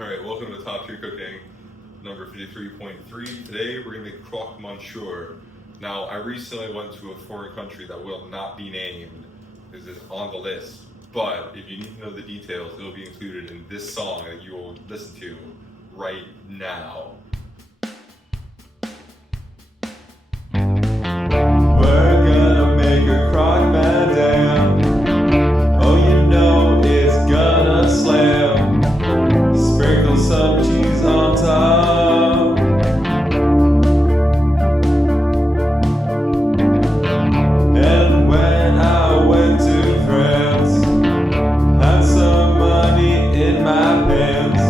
Alright, welcome to Top 3 Cooking, number 53.3. Today we're going to make croque monsieur. Now, I recently went to a foreign country that will not be named, because it's on the list. But if you need to know the details, it'll be included in this song that you will listen to right now. We're gonna make a croque madame. Oh, you know it's gonna slam. Sprinkle some cheese on top. And when I went to France, had some money in my pants.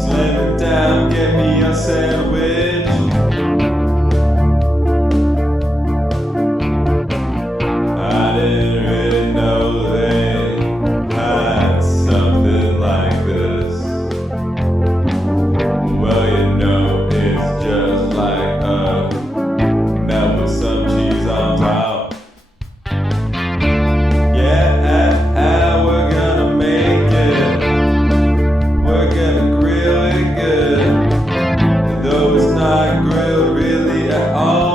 Slam it down, get me a sandwich. I didn't really know they had something like this. Well, you know, it's just like a melt with some cheese on top. Yeah, we're gonna make it. We're gonna grill it good. Though it's not grilled really at all.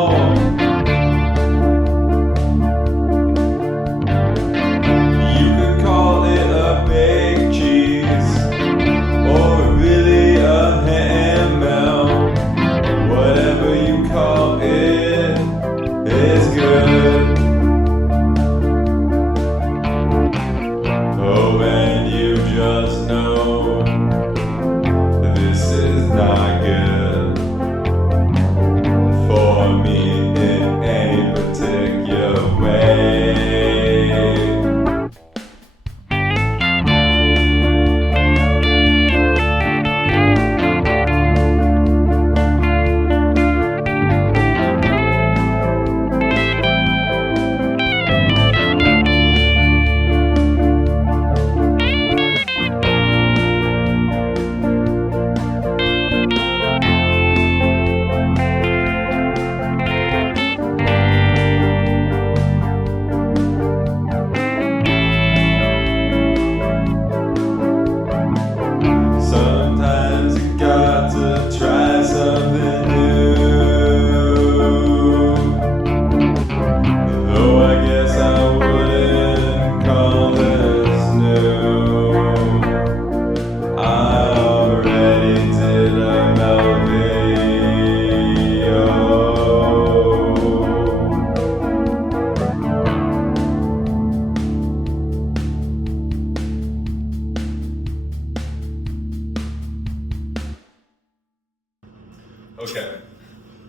Okay,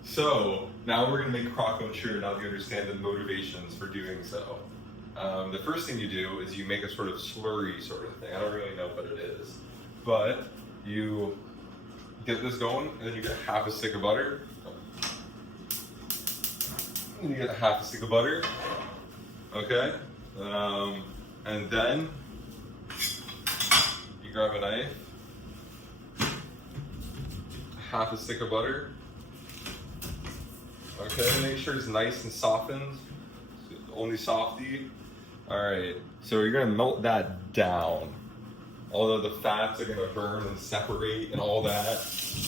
so now we're going to make croque monsieur. Now you understand the motivations for doing so. The first thing you do is you make a sort of slurry sort of thing. I don't really know what it is, but you get this going, and then you get half a stick of butter. And you get half a stick of butter, okay? And then you grab a knife, half a stick of butter. Okay, make sure it's nice and softened, only softy. All right, so you're gonna melt that down. Although the fats are gonna burn and separate and all that,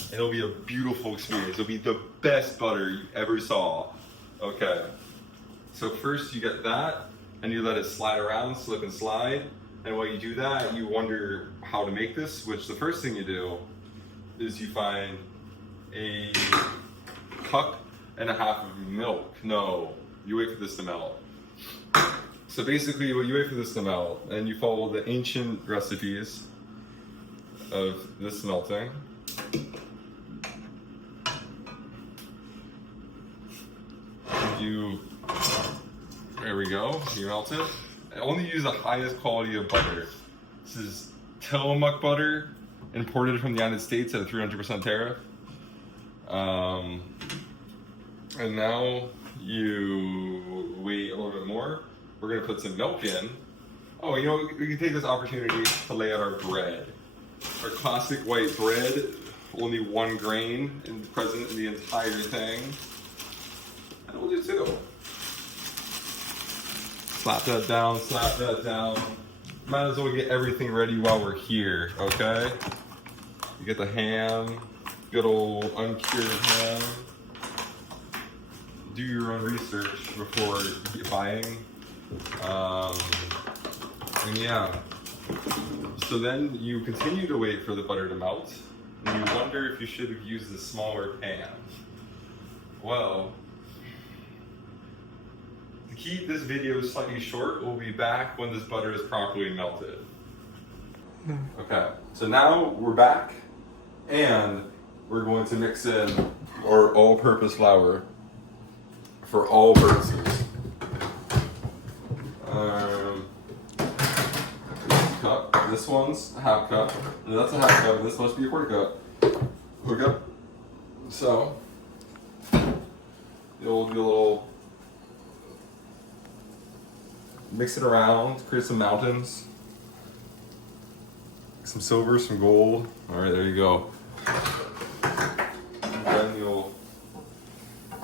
and it'll be a beautiful experience. It'll be the best butter you ever saw. Okay, so first you get that, and you let it slide around, slip and slide. And while you do that, you wonder how to make this, which the first thing you do is you find a cup and a half of milk. No, you wait for this to melt. So basically, you wait for this to melt, and you follow the ancient recipes of this melting. There we go, you melt it. I only use the highest quality of butter. This is Tillamook butter, imported from the United States at a 300% tariff. And now you wait a little bit more. We're gonna put some milk in. Oh, you know, we can take this opportunity to lay out our bread. Our classic white bread, only one grain present in the entire thing. And we'll do two. Slap that down, slap that down. Might as well get everything ready while we're here, okay? You get the ham, good old uncured ham. Do your own research before buying. And yeah. So then you continue to wait for the butter to melt, and you wonder if you should have used a smaller pan. Well, to keep this video slightly short, we'll be back when this butter is properly melted. Okay, so now we're back, and we're going to mix in our all-purpose flour for all purposes. Cup. This one's a half cup. No, that's a half cup. This must be a quarter cup. Hook up. So you'll do a little mix it around, create some mountains, some silver, some gold. All right, there you go. And then you'll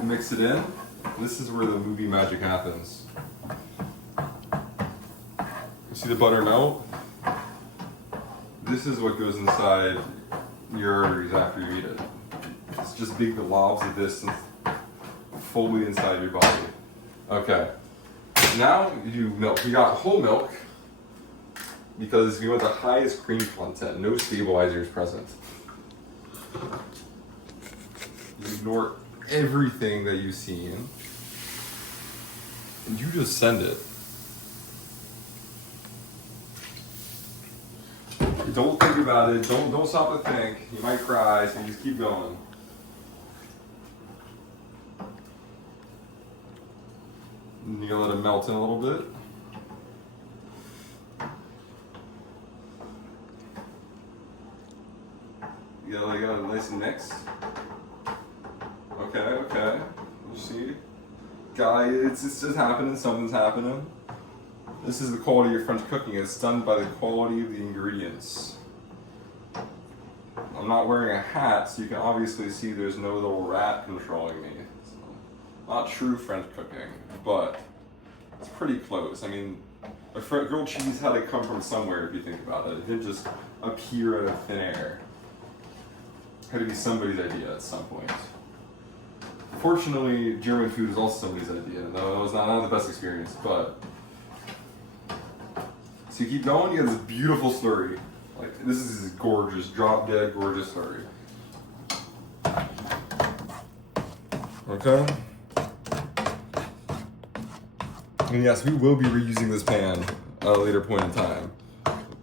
mix it in. This is where the movie magic happens. You see the butter melt? This is what goes inside your arteries after you eat it. It's just big globs of this fully inside your body. Okay. Now you milk. We got whole milk because we want the highest cream content, no stabilizers present. You ignore everything that you've seen and you just send it. Don't think about it. Don't stop to think. You might cry, so you just keep going. And you let it melt in a little bit. You got a nice mix. Okay. You see, guys, it's just happening. Something's happening. This is the quality of French cooking. It's done by the quality of the ingredients. I'm not wearing a hat, so you can obviously see there's no little rat controlling me. So, not true French cooking, but it's pretty close. I mean, grilled cheese had to come from somewhere if you think about it. It didn't just appear out of thin air. It had to be somebody's idea at some point. Fortunately, German food is also somebody's idea. No, it was not the best experience, but so you keep going, you get this beautiful slurry. Like, this is gorgeous, drop dead gorgeous slurry. Okay? And yes, we will be reusing this pan at a later point in time.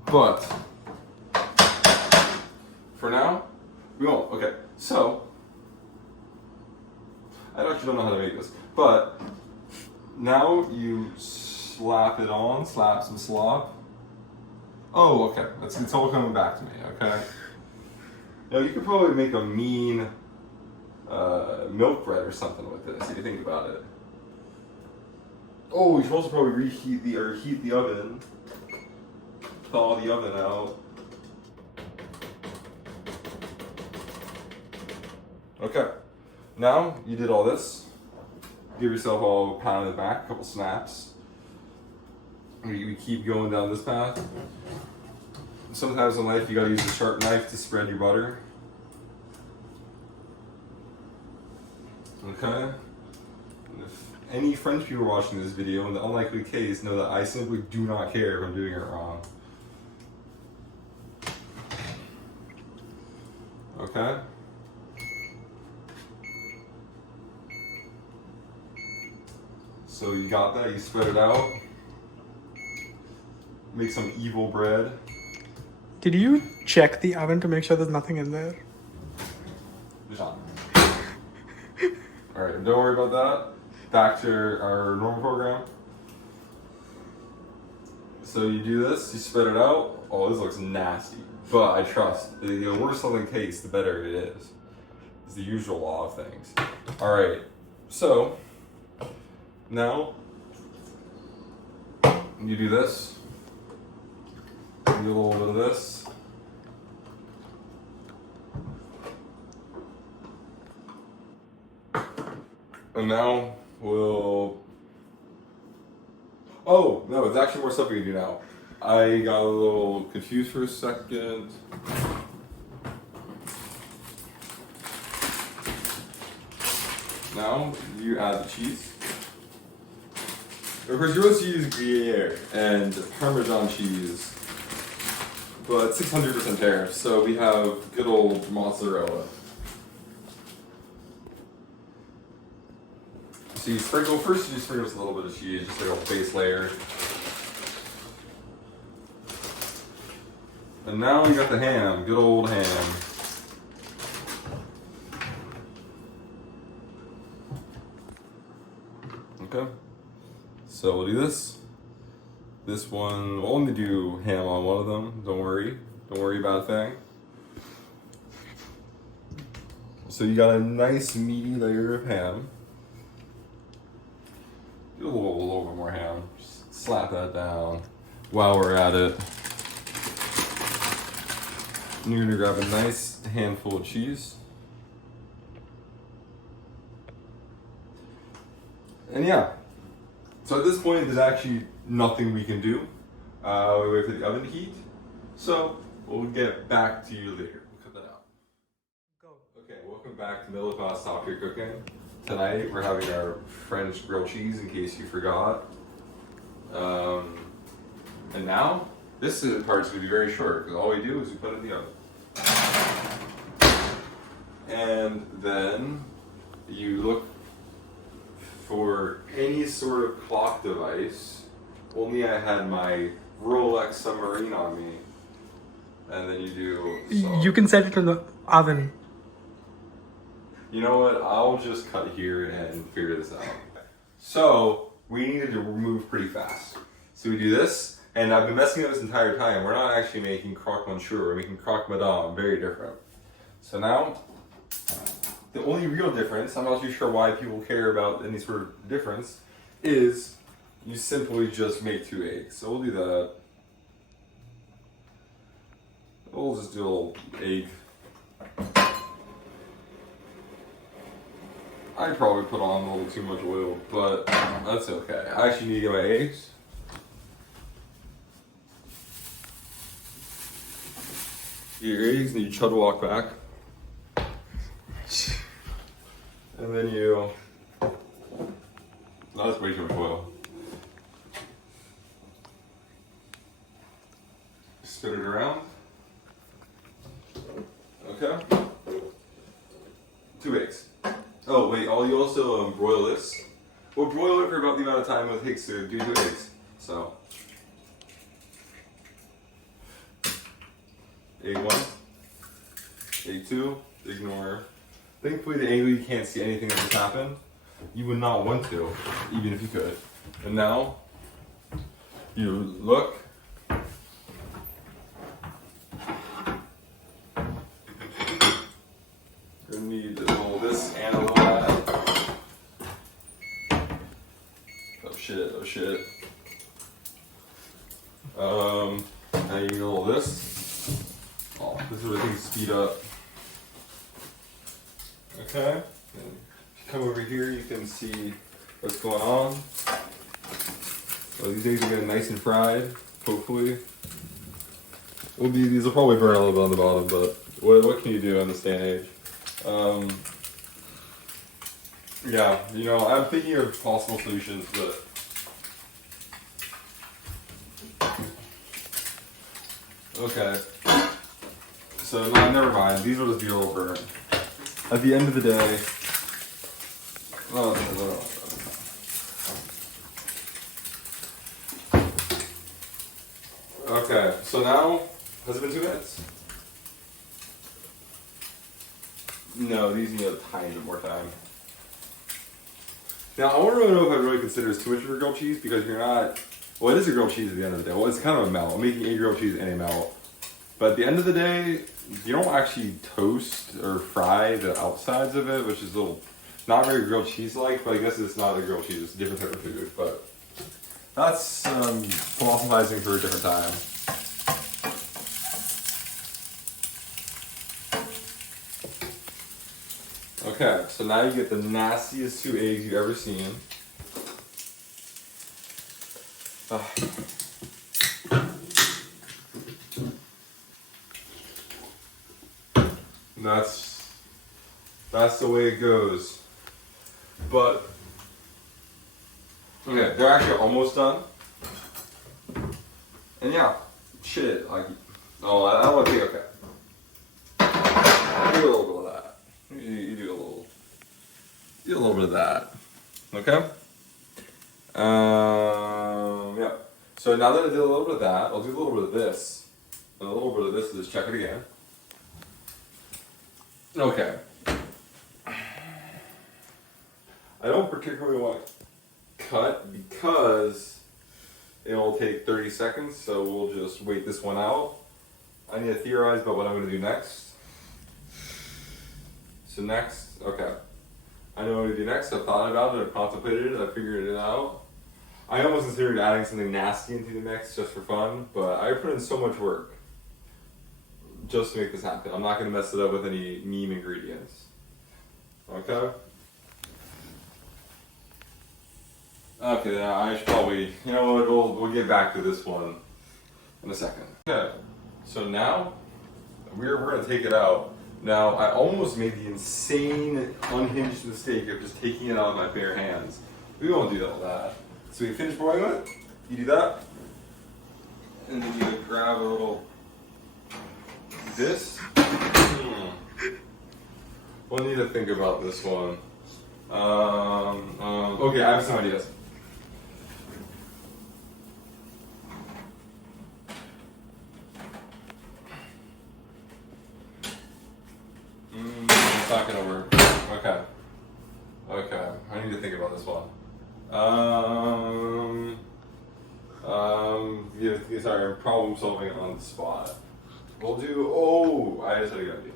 But for now, we won't. Okay, so I actually don't know how to make this, but now you slap it on, slap some slop. Oh, okay. It's all coming back to me, okay? Now, you could probably make a mean milk bread or something with this, if you think about it. Oh, you should also probably heat the oven. Thaw the oven out. Okay. Now, you did all this. Give yourself a pat on the back, a couple snaps. We keep going down this path. Sometimes in life you gotta use a sharp knife to spread your butter. Okay? And if any French people are watching this video, in the unlikely case, know that I simply do not care if I'm doing it wrong. Okay? So you got that, you spread it out. Make some evil bread. Did you check the oven to make sure there's nothing in there? Alright, don't worry about that. Back to our normal program. So you do this, you spread it out. Oh, this looks nasty. But I trust. The worse something tastes, the better it is. It's the usual law of things. Alright, so now you do this. You do a little bit of this. And now we'll... Oh, no, it's actually more stuff we can do now. I got a little confused for a second. now you add the cheese. Of course, you're supposed to use Gruyere and Parmesan cheese, but 600% tariff, so we have good old mozzarella. So you sprinkle, first you just sprinkle just a little bit of cheese, just like a base layer. And now we got the ham, good old ham. Okay, so we'll do this. This one, we'll only do ham on one of them, don't worry about a thing. So you got a nice meaty layer of ham. Do a little bit more ham, just slap that down while we're at it. And you're gonna grab a nice handful of cheese. And yeah, so at this point, there's actually nothing we can do. We wait for the oven to heat. So we'll get back to you later. Cut that out. Go. Okay, welcome back to Middle Class Top Tier Cooking. Tonight we're having our French grilled cheese, in case you forgot. And now, this part's gonna be very short, because all we do is we put it in the oven. And then you look for any sort of clock device. Only I had my Rolex Submarine on me. And then you do... You can set it in the oven. You know what? I'll just cut here and figure this out. So, we needed to move pretty fast. So we do this, and I've been messing up this entire time. We're not actually making croque monsieur, we're making croque madame, very different. So now, the only real difference, I'm not too sure why people care about any sort of difference, is you simply just make 2 eggs. So we'll do that. We'll just do a little egg. I probably put on a little too much oil, but that's okay. I actually need to get my eggs. Get your eggs, and you chud walk back. And then you... No, that's way too much oil. Spin it around. Okay. 2 eggs. Oh wait, you also broil this. We'll broil it for about the amount of time it takes to do 2 eggs. So, egg 1, egg 2, ignore. Thankfully the angle you can't see anything that just happened. You would not want to, even if you could. And now, you look. You're gonna need a little this and a little that. Oh shit. Now you need a little this. Oh, this is where things speed up. Okay. And if you come over here, you can see what's going on. So these eggs are getting nice and fried, hopefully. These will probably burn a little bit on the bottom, but what can you do in this day and age? Yeah, you know, I'm thinking of possible solutions, but okay. So no, never mind. These will just be a little burnt. At the end of the day, okay. So now, has it been 2 minutes? No, these need a tiny bit more time. Now, I don't know if I really consider this too much of a grilled cheese, because you're not... Well, it is a grilled cheese at the end of the day. Well, it's kind of a melt. I'm making a grilled cheese and a melt. But at the end of the day, you don't actually toast or fry the outsides of it, which is a little... Not very grilled cheese-like, but I guess it's not a grilled cheese. It's a different type of food. But that's philosophizing for a different time. Okay, so now you get the nastiest 2 eggs you've ever seen. That's the way it goes. But okay, they're actually almost done. And yeah, shit, like, oh, that would be okay. Do a little bit of that. You do a little bit of that. Okay. Yeah. So now that I did a little bit of that, I'll do a little bit of this, and a little bit of this to just check it again. Okay. I don't particularly want to cut because it'll take 30 seconds, so we'll just wait this one out. I need to theorize about what I'm going to do next. So next, okay. I know what I'm going to do next. I've thought about it, I've contemplated it, I've figured it out. I almost considered adding something nasty into the mix just for fun, but I put in so much work just to make this happen. I'm not going to mess it up with any meme ingredients. Okay? Okay, now I should probably, you know what, we'll get back to this one in a second. Okay, so now we're going to take it out. Now, I almost made the insane, unhinged mistake of just taking it out with my bare hands. We won't do all that. So you finish boiling it, you do that, and then you grab a little this. We'll need to think about this one. Okay, I have some ideas. It's not gonna work. Okay. Okay, I need to think about this one. Yeah, sorry, I'm problem solving on the spot. We'll do, oh, I just had a good idea.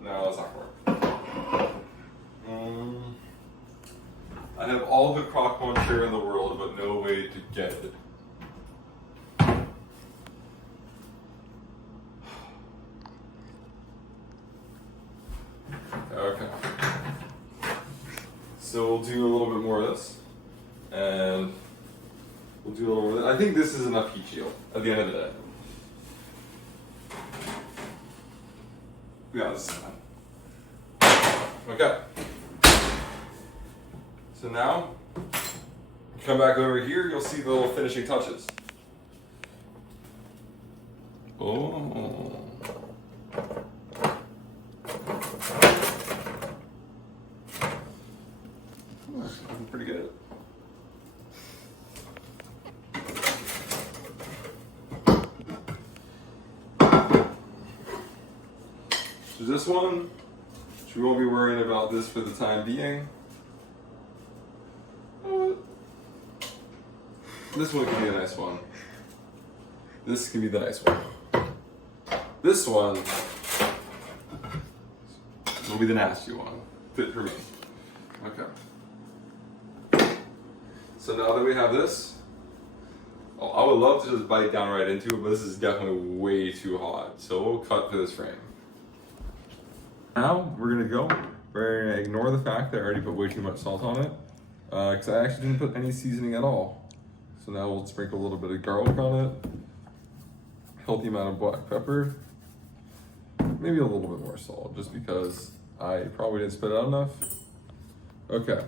No, that's not gonna work. I have all the crock chair in the world, but no way to get it. Okay. So we'll do a little bit more of this, and we'll do a little bit. I think this is enough heat shield at the end of the day. Yeah, this is fine. Okay. So now, come back over here, you'll see the little finishing touches. Oh. Looking pretty good. So this one, we won't be worrying about this for the time being. This one can be a nice one. This can be the nice one. This one will be the nasty one. Fit for me. Okay. So now that we have this, I would love to just bite down right into it, but this is definitely way too hot. So we'll cut through this frame. Now we're gonna go. We're gonna ignore the fact that I already put way too much salt on it, because I actually didn't put any seasoning at all. So now we'll sprinkle a little bit of garlic on it, healthy amount of black pepper, maybe a little bit more salt, just because I probably didn't spit out enough. Okay,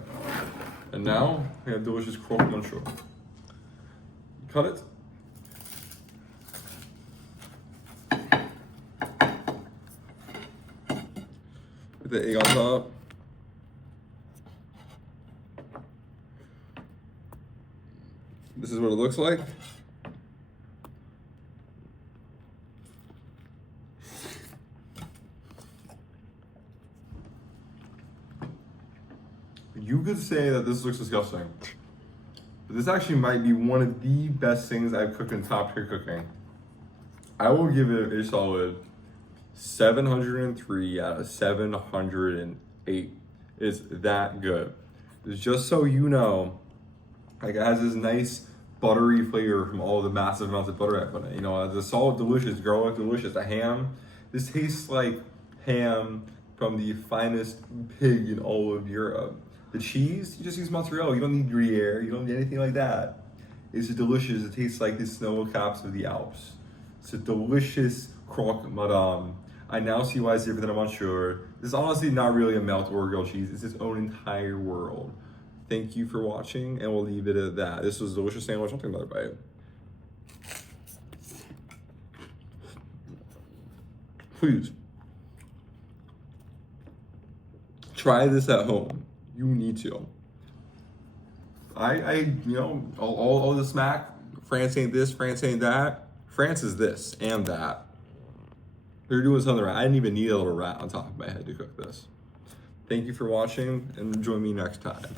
and now we have delicious croque monsieur. Cut it. Put the egg on top. This is what it looks like. You could say that this looks disgusting, but this actually might be one of the best things I've cooked in top tier cooking. I will give it a solid 703 out of 708. It's that good. It's just so you know, like it has this nice buttery flavor from all the massive amounts of butter I put in it. You know, the salt delicious, garlic delicious, the ham. This tastes like ham from the finest pig in all of Europe. The cheese, you just use mozzarella. You don't need Gruyere. You don't need anything like that. It's delicious. It tastes like the snow caps of the Alps. It's a delicious croque madame. I now see why it's different than I'm unsure. This is honestly not really a melt or grilled cheese. It's its own entire world. Thank you for watching, and we'll leave it at that. This was a delicious sandwich. I'll take another bite. Please. Try this at home. You need to. You know, all the smack. France ain't this, France ain't that. France is this and that. They're doing something right. I didn't even need a little rat on top of my head to cook this. Thank you for watching, and join me next time.